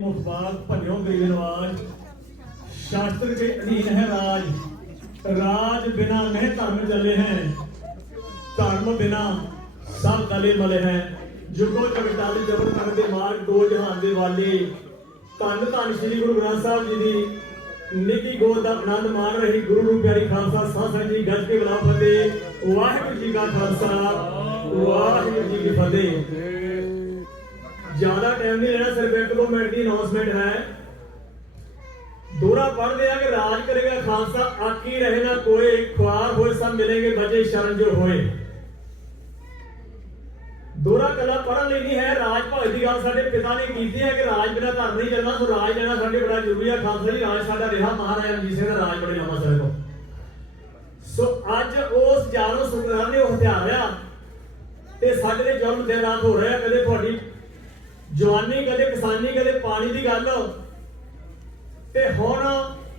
ਮੁਖਬਾਰ ਭੰਨਿਓ ਗਈ ਨਵਾਜ ਸ਼ਾਸਤਰ ਕੇ ਅਧੀਨ ਹੈ ਰਾਜ। ਰਾਜ ਬਿਨਾ ਮਹਿ ਧਰਮ ਚੱਲੇ ਹੈ। ਧਰਮ ਬਿਨਾ ਸਭ ਤਲੇ ਮਲੇ ਹੈ। ਜੁਗੋ ਜਗਤਾਲੀ ਜਬਰ ਤਨ ਦੇ ਮਾਰਗ ਦੋ ਜਹਾਨ ਦੇ ਵਾਲੇ। ਧੰਨ ਧੰਨ ਸ੍ਰੀ ਗੁਰੂ ਗ੍ਰੰਥ ਸਾਹਿਬ ਜੀ ਦੀ ਨਿੱਕੀ ਗੋਦ ਦਾ ਆਨੰਦ ਮਾਣ ਰਹੀ ਗੁਰੂ ਨੂੰ ਪਿਆਰੀ ਖਾਲਸਾ ਸਾਧ ਸੰਗਤ ਜੀ, ਗੱਜ ਕੇ ਬੁਲਾ ਫਤਿਹ। ਵਾਹਿਗੁਰੂ ਜੀ ਕਾ ਖਾਲਸਾ, ਵਾਹਿਗੁਰੂ ਜੀ ਕੀ ਫਤਿਹ। ਜ਼ਿਆਦਾ ਟਾਈਮ ਨਹੀਂ ਲੈਣਾ, ਸਿਰਫ ਇੱਕ ਦੋ ਮਿੰਟ ਦੀ ਅਨਾਉਂਸਮੈਂਟ ਹੈ। ਦੋਰਾ ਪੜ੍ਹਦੇ ਆ ਕਿ ਰਾਜ ਕਰੇਗਾ ਖਾਲਸਾ, ਆਕੀ ਰਹੇ ਨਾ ਕੋਏ ਖੁਆਰ ਹੋਏ ਸਭ ਮਿਲेंगे ਬਚੇ ਸ਼ਰਨ ਹੋਏ। ਦੋਰਾ ਕਲਾ ਪੜ੍ਹਨ ਲਈ ਨਹੀਂ ਹੈ, ਰਾਜ ਭਾਗ ਦੀ ਗੱਲ ਸਾਡੇ ਪਿਤਾ ਨੇ ਕੀਤੀ ਹੈ ਕਿ ਰਾਜ ਬਿਨਾ ਘਰ ਨਹੀਂ ਚੱਲਣਾ, ਸੋ ਰਾਜ ਲੈਣਾ ਸਾਡੇ ਬੜਾ ਜ਼ਰੂਰੀ ਹੈ ਖਾਲਸਾ ਜੀ, ਰਾਜ ਸਾਡਾ ਰਿਹਾ, ਮਹਾਰਾਜਾ ਰਣਜੀਤ ਸਿੰਘ ਦਾ ਰਾਜ ਬੜੇ ਲੰਮਾ ਸਮੇਂ ਤੋਂ। ਸੋ ਅੱਜ ਉਸ ਜਾਨੋ ਸੁਖਰਾਮ ਨੇ ਉਹ ਹਥਿਆਰ ਆ ਤੇ ਸਾਡੇ ਦੇ ਜਨਮ ਦਿਨ ਰਾਤ ਹੋ ਰਿਹਾ ਕਦੇ ਤੁਹਾਡੀ ਜਵਾਨੀ ਕਦੇ ਕਿਸਾਨੀ, ਕਦੇ ਪਾਣੀ ਦੀ ਗੱਲ। ਤੇ ਹੁਣ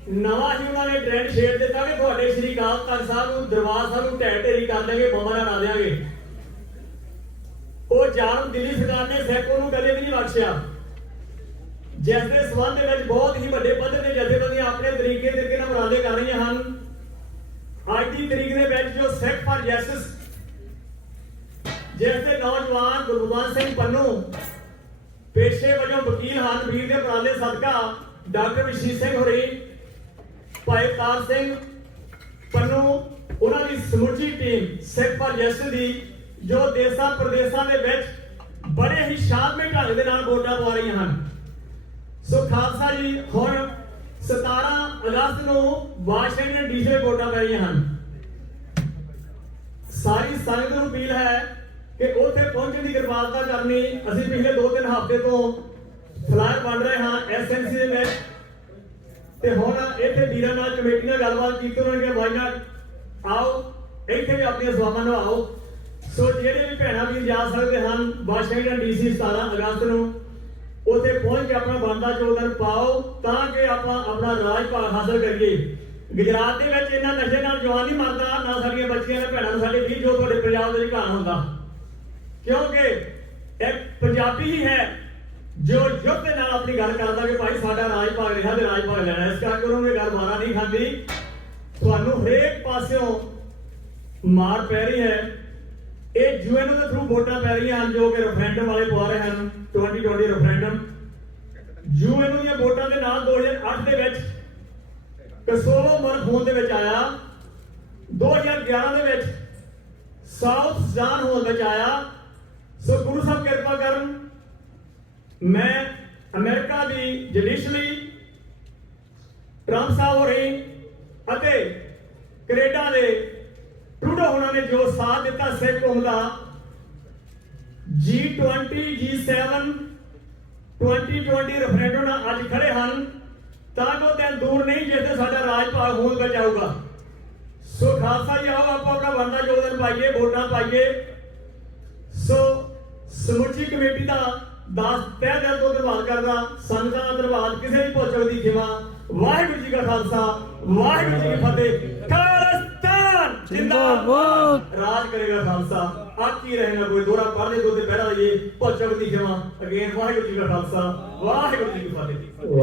ਨਵਾਂ ਹੀ ਉਹਨਾਂ ਨੇ ਟ੍ਰੈਂਡ ਛੇੜ ਦਿੱਤਾ ਕਿ ਤੁਹਾਡੇ ਸ਼੍ਰੀ ਅਕਾਲ ਤਖਤ ਸਾਹਿਬ ਨੂੰ, ਦਰਬਾਰ ਸਾਹਿਬ ਨੂੰ ਢਹਿ ਢੇਰੀ ਕਰ ਦੇਗੇ ਬੰਬਾ ਲਾ ਡਾ ਦੇਾਂਗੇ ਉਹ ਜਾਨ ਦਿੱਲੀ ਸਰਕਾਰ ਨੇ ਸੈਕੋ ਨੂੰ ਕਦੇ ਵੀ ਨਹੀਂ ਬਖਸ਼ਿਆ। ਜਿਸ ਦੇ ਸਬੰਧ ਵਿੱਚ ਬਹੁਤ ਹੀ ਵੱਡੇ ਪੱਧਰ ਤੇ ਜਥੇਬੰਦੀਆਂ ਆਪਣੇ ਤਰੀਕੇ ਤਰੀਕੇ ਨਾਲ ਮੁਰਾਦੇ ਕਰ ਰਹੀਆਂ ਹਨ। ਅੱਜ ਦੀ ਤਰੀਕ ਦੇ ਵਿੱਚ ਜੋ ਸਿੱਖ ਫਾਰ ਜਸਟਿਸ, ਜਿਸ ਦੇ ਨੌਜਵਾਨ ਗੁਰਬਖਸ਼ ਸਿੰਘ ਪੰਨੂ ਪੇਸ਼ੇ ਵਜੋਂ ਵਕੀਲ ਹਨ ਦੇ ਉਪਰਾਲੇ ਸਦਕਾ ਡਾਕਟਰ ਵਿਸ਼ੀ ਸਿੰਘ ਹੋਰੀ, ਭਾਈ ਤਾਰ ਸਿੰਘ, ਪੰਨੂ, ਉਹਨਾਂ ਦੀ ਸਮੁੱਚੀ ਟੀਮ, ਸਿੱਖ ਪਰ ਦੀ, ਜੋ ਦੇਸਾਂ ਪ੍ਰਦੇਸਾਂ ਦੇ ਵਿੱਚ ਬੜੇ ਹੀ ਸ਼ਾਨਮਈ ਢੰਗ ਦੇ ਨਾਲ ਵੋਟਾਂ ਪਵਾ ਰਹੀਆਂ ਹਨ। ਸੋ ਖਾਲਸਾ ਜੀ, ਹੁਣ 17 ਅਗਸਤ ਨੂੰ ਵਾਸ਼ਿੰਗਟਨ ਡੀਸੀ ਵਿੱਚ ਵੋਟਾਂ ਪੈ ਰਹੀਆਂ ਹਨ। ਸਾਰੀ ਸੰਗਤ ਨੂੰ ਅਪੀਲ ਹੈ ਕਿ ਉੱਥੇ ਪਹੁੰਚਣ ਦੀ ਕਿਰਪਾਲਤਾ ਕਰਨੀ। ਅਸੀਂ ਪਿਛਲੇ 2-3 ਹਫ਼ਤੇ ਤੋਂ ਫਲਾਇਰ ਵੰਡ ਰਹੇ ਹਾਂ ਐਸਐਨਸੀ ਦੇ ਵਿੱਚ। ਤੇ ਹੁਣ ਇੱਥੇ ਵੀਰਾਂ ਨਾਲ ਕਮੇਟੀ ਨਾਲ ਗੱਲਬਾਤ ਕੀਤੀ, ਉਹਨਾਂ ਨੇ ਕਿਹਾ ਆਓ, ਇੱਥੇ ਵੀ ਆਪਣੀਆਂ ਸਵਾਮਾਂ ਨਿਭਾਓ। ਸੋ ਜਿਹੜੇ ਵੀ ਭੈਣਾਂ ਵੀਰ ਜਾ ਸਕਦੇ ਹਨ, ਵਾਸ਼ਿੰਗਟਨ ਡੀਸੀ 17 ਅਗਸਤ ਨੂੰ, ਉੱਥੇ ਪਹੁੰਚ ਕੇ ਆਪਣਾ ਬੰਦਾ ਯੋਗਦਾਨ ਪਾਓ, ਤਾਂ ਕਿ ਆਪਾਂ ਆਪਣਾ ਰਾਜ ਭਾਗ ਹਾਸਲ ਕਰੀਏ। ਗੁਜਰਾਤ ਦੇ ਵਿੱਚ ਇਹਨਾਂ ਨਸ਼ੇ ਨਾਲ ਜਵਾਨ ਨਹੀਂ ਮਰਦਾ, ਨਾ ਸਾਡੀਆਂ ਬੱਚੀਆਂ, ਨੇ ਭੈਣਾਂ, ਨੂੰ ਸਾਡੇ ਵੀਰ ਜੋ ਤੁਹਾਡੇ ਪੰਜਾਬ ਦੇ ਵਿੱਚ ਘਾਣ ਹੁੰਦਾ। ਕਿਉਂਕਿ ਇੱਕ ਪੰਜਾਬੀ ਹੀ ਹੈ। ਜੋ ਯੁੱਧ ਦੇ ਨਾਲ ਆਪਣੀ ਗੱਲ ਕਰਦਾ ਕਿ ਭਾਈ ਸਾਡਾ ਰਾਜ ਭਾਗ ਰਿਹਾ ਤੇ ਰਾਜ ਭਾਗ ਲੈਣਾ ਇਸ ਕਰਕੇ ਉਹਨਾਂ ਨੇ ਗੱਲ ਮਾਰਾ ਨਹੀਂ ਖਾਂਦੀ। ਤੁਹਾਨੂੰ ਹਰੇਕ ਪਾਸਿਓਂ ਮਾਰ ਪੈ ਰਹੀ ਹੈ। ਇਹ ਯੂਐਨ ਦੇ ਥਰੂ ਵੋਟਾਂ ਪੈ ਰਹੀਆਂ ਹਨ ਜੋ ਕਿ ਰੈਫਰੈਂਡਮ ਵਾਲੇ ਪਵਾ ਰਹੇ ਹਨ। 2020 ਰੈਫਰੈਂਡਮ ਯੂਐਨ ਦੀਆਂ ਵੋਟਾਂ ਦੇ ਨਾਲ 2008 ਦੇ ਵਿੱਚ ਕਸੋਵੋ ਹੋਣ ਦੇ ਵਿੱਚ ਆਇਆ। 2011 ਦੇ ਵਿੱਚ ਸਾਊਥ ਸੁਡਾਨ ਹੋਣ ਵਿੱਚ ਆਇਆ। ਸੋ ਗੁਰੂ ਸਾਹਿਬ ਕਿਰਪਾ ਕਰਨ ਮੈਂ ਅਮਰੀਕਾ ਦੀ ਜੁਡੀਸ਼ਲੀ ਟਰੰਪ ਸਾਹਿਬ ਹੋ ਰਹੀ ਅਤੇ ਕੈਨੇਡਾ ਦੇ ਟਰੂਡੋ ਉਹਨਾਂ ਨੇ ਜੋ ਸਾਥ ਦਿੱਤਾ ਸਿੱਖ ਕੌਮ ਦਾ G20 G7 2020 ਰੈਫਰੈਂਡਮ ਨਾਲ ਅੱਜ ਖੜੇ ਹਨ, ਤਾਂ ਉਹ ਦਿਨ ਦੂਰ ਨਹੀਂ ਜਿੱਥੇ ਸਾਡਾ ਰਾਜ ਭਾਗ ਹੋਣ ਵਿੱਚ ਆਊਗਾ ਸੋ ਖਾਲਸਾ ਜੀ ਆਓ, ਆਪਾਂ ਆਪਣਾ ਬੰਦਾ ਯੋਗਦਾਨ ਪਾਈਏ, ਵੋਟਾਂ ਪਾਈਏ। ਸਮੁੱਚੀ ਕਮੇਟੀ ਦਾ ਦਾਸ ਤਹਿ ਦਿਲ ਤੋਂ ਧੰਨਵਾਦ ਕਰਦਾ। ਸੰਗਤਾਂ ਦਾ ਧੰਨਵਾਦ ਕਿਸੇ ਵੀ ਪੁੱਛ ਦੀ ਖਿਮਾ। ਵਾਹਿਗੁਰੂ ਜੀ ਕਾ ਖਾਲਸਾ ਵਾਹਿਗੁਰੂ ਜੀ ਕੀ ਫਤਿਹ। ਖਾਲਸਤਾਨ ਜਿੰਦਾਬਾਦ। ਰਾਜ ਕਰੇਗਾ ਖਾਲਸਾ। ਆਕੀ ਰਹਿਣਾ ਕੋਈ ਦੋਰਾ ਪੜ੍ਹਦੇ ਦੋ ਤੇ ਪਹਿਰਾ ਪੁੱਛ ਦੀ ਖਿਮਾ। ਅਗੇਨ ਵਾਹਿਗੁਰੂ ਜੀ ਕਾ ਖਾਲਸਾ ਵਾਹਿਗੁਰੂ ਜੀ ਕੀ ਫਤਿਹ।